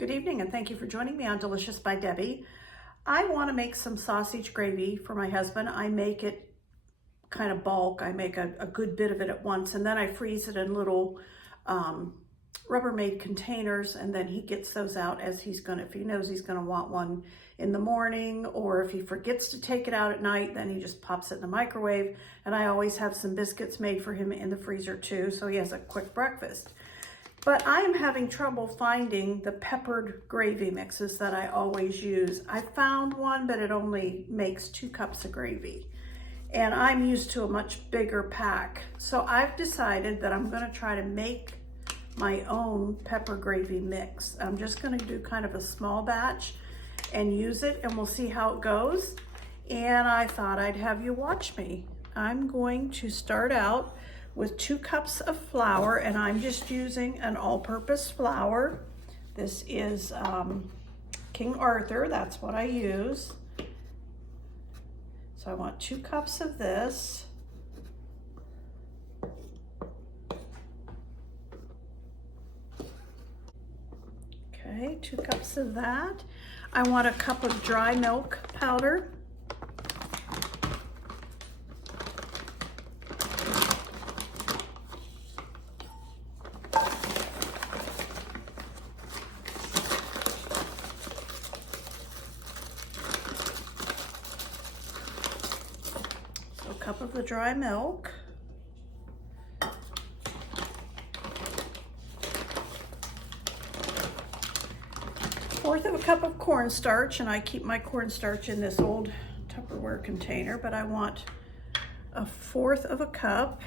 Good evening and thank you for joining me on Delicious by Debbie. I want to make some sausage gravy for my husband. I make it kind of bulk. I make a good bit of it at once and then I freeze it in little Rubbermaid containers, and then he gets those out as if he knows he's gonna want one in the morning, or if he forgets to take it out at night, then he just pops it in the microwave. And I always have some biscuits made for him in the freezer too, so he has a quick breakfast. But I am having trouble finding the peppered gravy mixes that I always use. I found one, but it only makes 2 cups of gravy. And I'm used to a much bigger pack. So I've decided that I'm gonna try to make my own pepper gravy mix. I'm just gonna do kind of a small batch and use it, and we'll see how it goes. And I thought I'd have you watch me. I'm going to start out with 2 cups of flour, and I'm just using an all-purpose flour. This is King Arthur, that's what I use. So I want 2 cups of this. Okay, 2 cups of that. I want a cup of dry milk powder. So a cup of the dry milk. Fourth of a cup of cornstarch, and I keep my cornstarch in this old Tupperware container, but I want a 1/4 of a cup.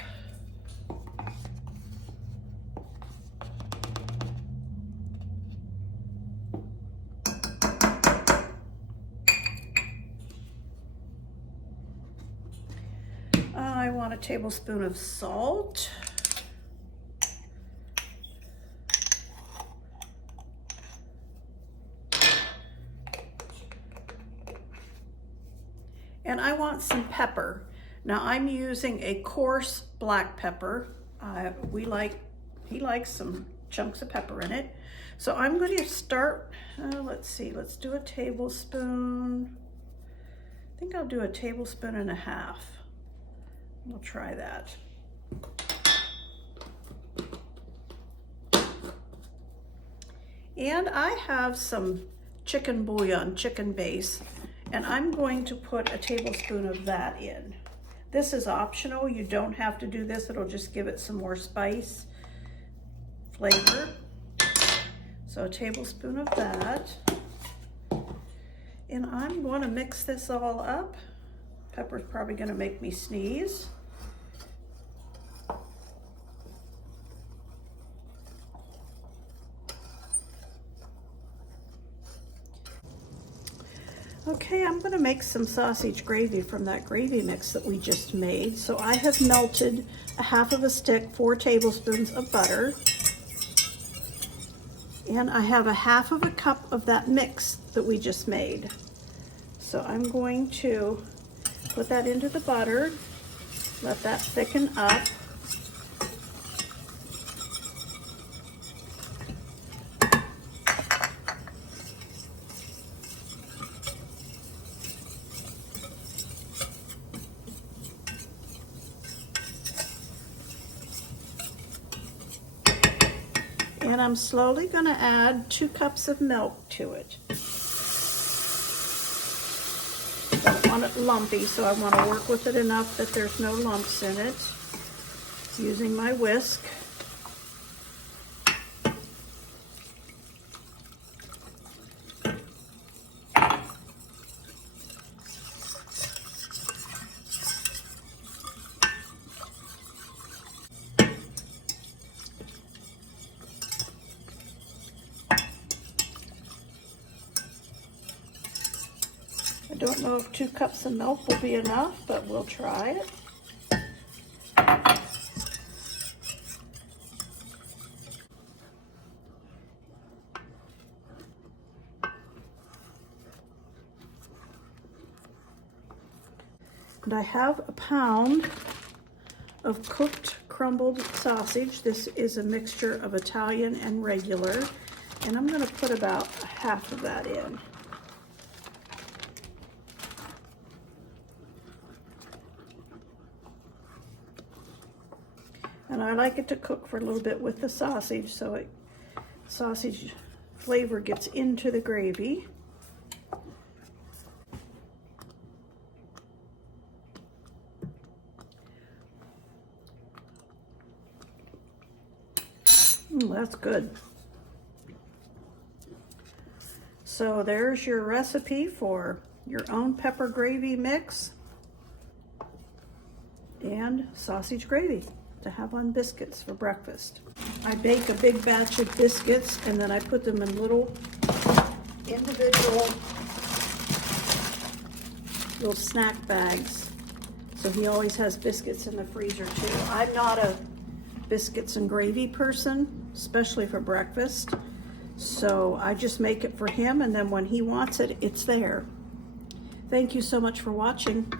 I want a tablespoon of salt. And I want some pepper. Now I'm using a coarse black pepper. He likes some chunks of pepper in it. So I'm going to start, let's see, let's do a tablespoon. I think I'll do a tablespoon and a half. We'll try that. And I have some chicken bouillon, chicken base, and I'm going to put a tablespoon of that in. This is optional. You don't have to do this. It'll just give it some more spice, flavor. So a tablespoon of that. And I'm going to mix this all up. Pepper's probably going to make me sneeze. Okay, I'm going to make some sausage gravy from that gravy mix that we just made. So I have melted a 1/2 stick, 4 tablespoons of butter. And I have a 1/2 cup of that mix that we just made. So I'm going to put that into the butter, let that thicken up. And I'm slowly going to add 2 cups of milk to it. Don't want it lumpy, so I want to work with it enough that there's no lumps in it. Using my whisk. I don't know if 2 cups of milk will be enough, but we'll try it. And I have a pound of cooked crumbled sausage. This is a mixture of Italian and regular. And I'm gonna put about half of that in. And I like it to cook for a little bit with the sausage, so sausage flavor gets into the gravy. That's good. So there's your recipe for your own pepper gravy mix and sausage gravy to have on biscuits for breakfast. I bake a big batch of biscuits and then I put them in little individual little snack bags. So he always has biscuits in the freezer too. I'm not a biscuits and gravy person, especially for breakfast. So I just make it for him, and then when he wants it, it's there. Thank you so much for watching.